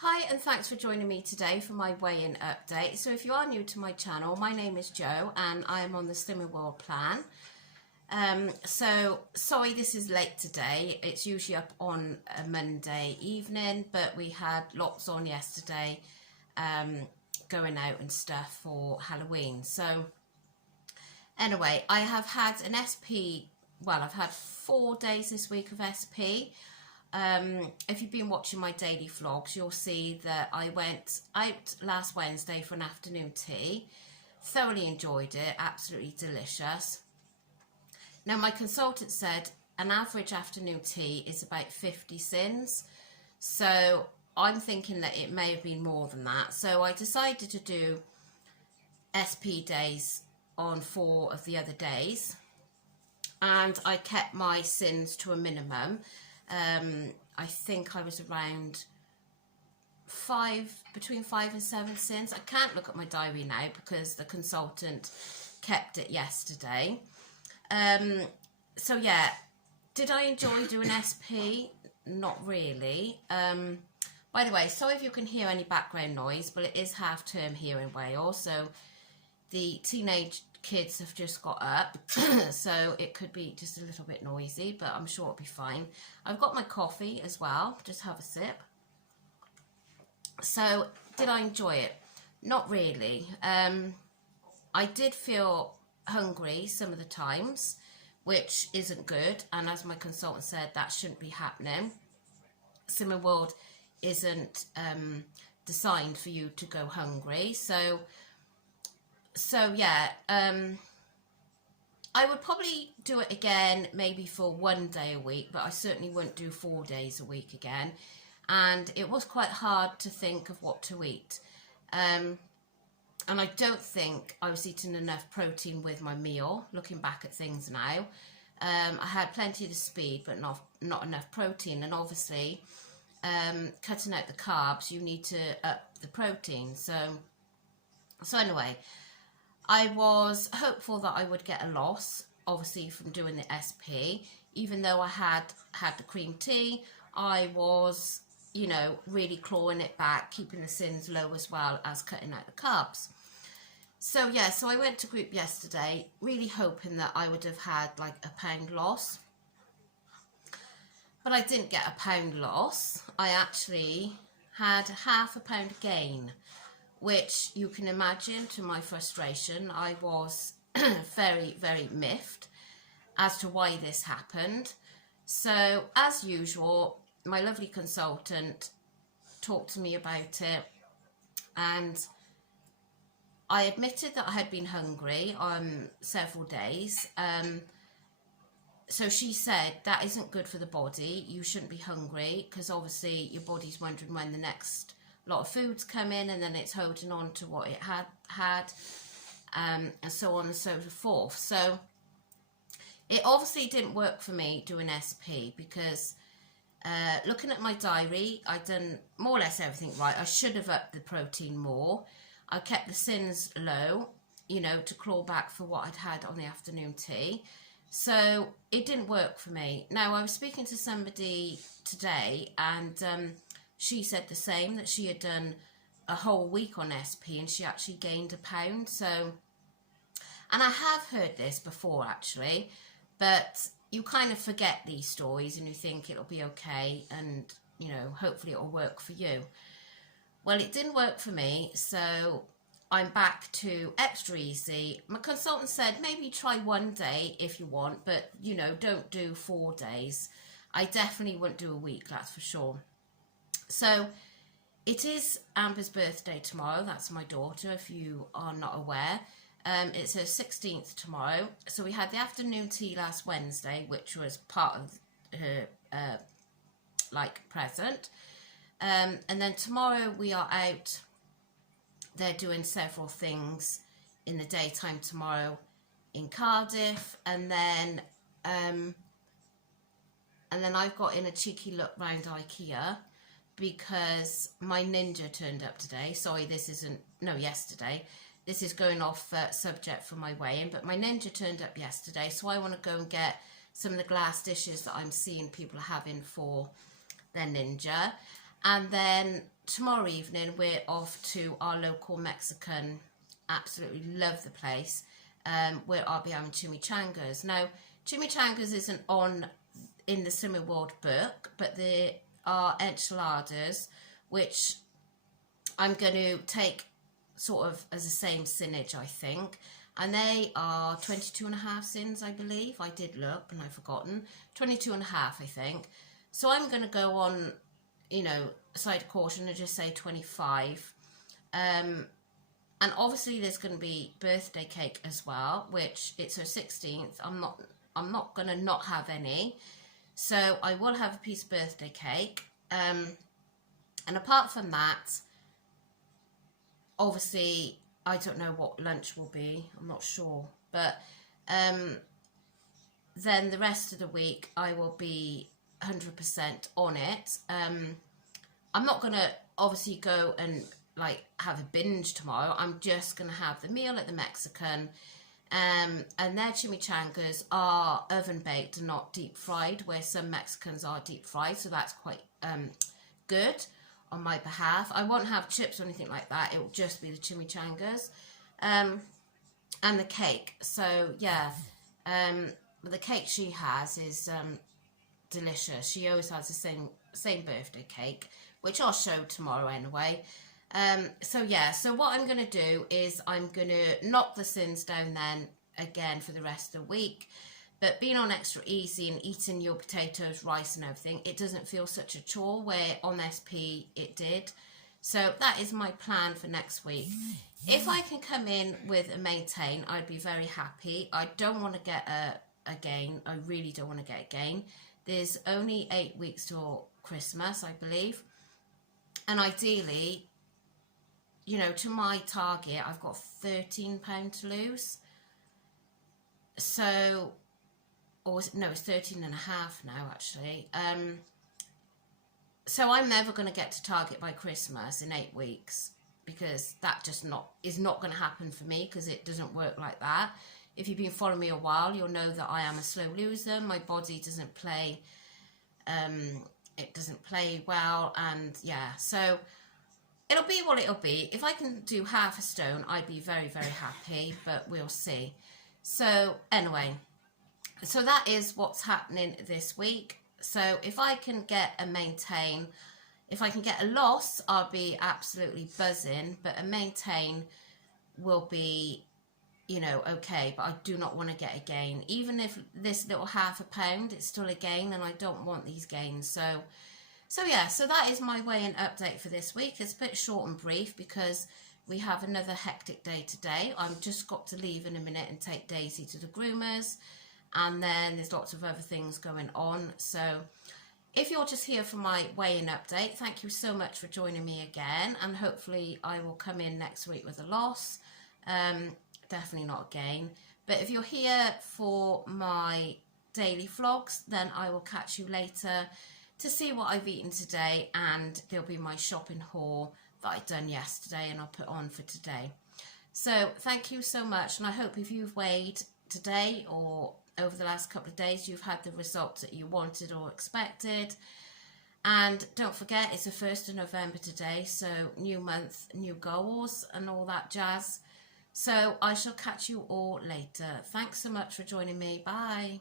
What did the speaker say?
Hi and thanks for joining me today for my weigh-in update. So if you are new to my channel, my name is Jo and I am on the Slimming World plan. So sorry this is late today. It's usually up on a Monday evening, but we had lots on yesterday going out and stuff for Halloween. So anyway, I have had an SP, well, I've had 4 days this week of SP. If you've been watching my daily vlogs, you'll see that I went out last Wednesday for an afternoon tea. Thoroughly enjoyed it, absolutely delicious. Now my consultant said an average afternoon tea is about 50 syns, so I'm thinking that it may have been more than that. So I decided to do SP days on 4 of the other days, and I kept my syns to a minimum. I think I was around between 5 and 7 syns. I can't look at my diary now because the consultant kept it yesterday. So yeah, did I enjoy doing SP? Not really. By the way, sorry if you can hear any background noise, but it is half term here in Wales, so the teenage kids have just got up, so it could be just a little bit noisy, but I'm sure it'll be fine. I've got my coffee as well, just have a sip. So did I enjoy it? Not really. I did feel hungry some of the times, which isn't good, and as my consultant said, that shouldn't be happening. Slimming World isn't designed for you to go hungry, so yeah, I would probably do it again maybe for 1 day a week, but I certainly wouldn't do 4 days a week again. And it was quite hard to think of what to eat. And I don't think I was eating enough protein with my meal, looking back at things now. I had plenty of speed, but not enough protein. And obviously, cutting out the carbs, you need to up the protein. So anyway, I was hopeful that I would get a loss, obviously, from doing the SP. Even though I had the cream tea, I was, you know, really clawing it back, keeping the syns low as well as cutting out the carbs. So yeah, so I went to group yesterday, really hoping that I would have had like a £1 loss. But I didn't get a £1 loss. I actually had £0.5 gain, which you can imagine, to my frustration, I was very, very miffed as to why this happened. So, as usual, my lovely consultant talked to me about it, and I admitted that I had been hungry on several days. So she said, that isn't good for the body, you shouldn't be hungry, because obviously your body's wondering when the next lot of foods come in, and then it's holding on to what it had, and so on and so forth. So it obviously didn't work for me doing SP, because looking at my diary, I'd done more or less everything right. I should have upped the protein more. I kept the syns low, you know, to claw back for what I'd had on the afternoon tea. So it didn't work for me. Now, I was speaking to somebody today, and she said the same, that she had done a whole week on SP and she actually gained £1. So, and I have heard this before actually, but you kind of forget these stories and you think it'll be okay, and you know, hopefully it'll work for you. Well, it didn't work for me, so I'm back to extra easy. My consultant said maybe try 1 day if you want, but you know, don't do 4 days. I definitely wouldn't do a week, that's for sure. So it is Amber's birthday tomorrow. That's my daughter, if you are not aware. It's her 16th tomorrow. So we had the afternoon tea last Wednesday, which was part of her like present. And then tomorrow we are out. They're doing several things in the daytime tomorrow in Cardiff, and then I've got in a cheeky look round IKEA, because my ninja turned up today. Sorry, this isn't, no, yesterday. This is going off subject for my weigh-in, but my ninja turned up yesterday, so I want to go and get some of the glass dishes that I'm seeing people are having for their ninja. And then tomorrow evening we're off to our local Mexican, absolutely love the place, where I'll be having chimichangas. Now, chimichangas isn't on in the Swimming World book, but there are enchiladas, which I'm going to take sort of as the same sinnage, I think. And they are 22.5 syns, I believe. I did look, and I've forgotten. 22.5, I think. So I'm going to go on, you know, side of caution and just say 25. And obviously there's going to be birthday cake as well, which it's her 16th. I'm not going to not have any. So I will have a piece of birthday cake. And apart from that, obviously, I don't know what lunch will be. I'm not sure. But then the rest of the week, I will be 100% on it. I'm not going to obviously go and like have a binge tomorrow. I'm just going to have the meal at the Mexican. And their chimichangas are oven baked and not deep fried, where some Mexicans are deep fried, so that's quite good on my behalf. I won't have chips or anything like that. It will just be the chimichangas and the cake. So yeah, the cake she has is delicious. She always has the same birthday cake, which I'll show tomorrow anyway. So yeah, so what I'm going to do is I'm going to knock the syns down then again for the rest of the week. But being on extra easy and eating your potatoes, rice and everything, it doesn't feel such a chore, where on SP it did. So that is my plan for next week. If I can come in with a maintain, I'd be very happy. I don't want to get a gain. I really don't want to get a gain. There's only 8 weeks till Christmas, I believe. And ideally, you know, to my target, I've got £13 to lose. So, or no, it's 13.5 now, actually. So I'm never going to get to target by Christmas in 8 weeks, because that is not going to happen for me, because it doesn't work like that. If you've been following me a while, you'll know that I am a slow loser. My body doesn't play, it doesn't play well, and yeah, so it'll be what it'll be. If I can do half a stone, I'd be very, very happy, but we'll see. So anyway, so that is what's happening this week. So if I can get a maintain, if I can get a loss, I'll be absolutely buzzing, but a maintain will be, you know, okay, but I do not want to get a gain. Even if this little £0.5, it's still a gain, and I don't want these gains. So yeah, so that is my weigh-in update for this week. It's a bit short and brief because we have another hectic day today. I've just got to leave in a minute and take Daisy to the groomers, and then there's lots of other things going on. So if you're just here for my weigh-in update, thank you so much for joining me again, and hopefully I will come in next week with a loss. Definitely not a gain. But if you're here for my daily vlogs, then I will catch you later to see what I've eaten today, and there'll be my shopping haul that I'd done yesterday and I'll put on for today. So thank you so much, and I hope if you've weighed today or over the last couple of days, you've had the results that you wanted or expected. And don't forget, it's the 1st of November today, so new month, new goals and all that jazz. So I shall catch you all later. Thanks so much for joining me. Bye.